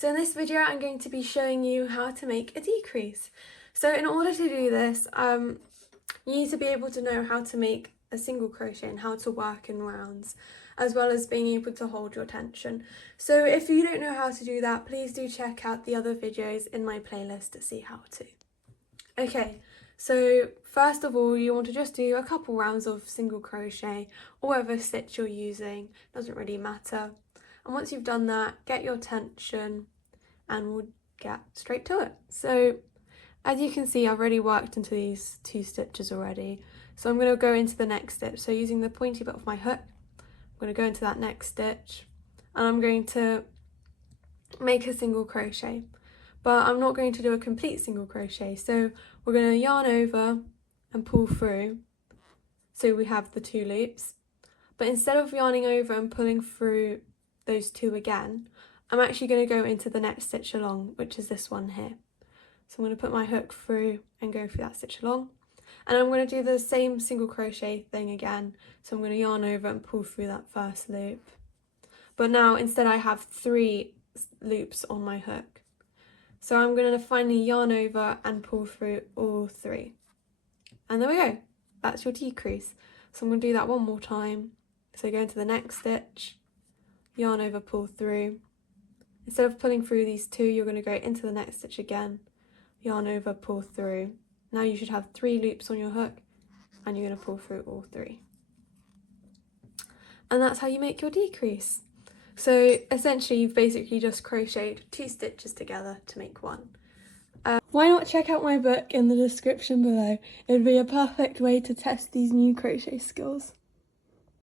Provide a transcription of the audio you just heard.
So in this video I'm going to be showing you how to make a decrease. So in order to do this, you need to be able to know how to make a single crochet and how to work in rounds, as well as being able to hold your tension. So if you don't know how to do that, please do check out the other videos in my playlist to see how to. Okay, so first of all you want to just do a couple rounds of single crochet or whatever stitch you're using, doesn't really matter. And once you've done that, get your tension and we'll get straight to it. So as you can see, I've already worked into these 2 stitches already. So I'm going to go into the next stitch. So using the pointy bit of my hook, I'm going to go into that next stitch and I'm going to make a single crochet. But I'm not going to do a complete single crochet. So we're going to yarn over and pull through. So we have the 2 loops. But instead of yarning over and pulling through those 2 again, I'm actually going to go into the next stitch along, which is this one here. So I'm going to put my hook through and go through that stitch along. And I'm going to do the same single crochet thing again. So I'm going to yarn over and pull through that first loop. But now instead I have 3 loops on my hook. So I'm going to finally yarn over and pull through all 3. And there we go. That's your decrease. So I'm going to do that one more time. So go into the next stitch, yarn over, pull through. Instead of pulling through these 2, you're going to go into the next stitch again, yarn over, pull through. Now you should have 3 loops on your hook and you're going to pull through all 3. And that's how you make your decrease. So essentially you've basically just crocheted 2 stitches together to make one. Why not check out my book in the description below? It would be a perfect way to test these new crochet skills.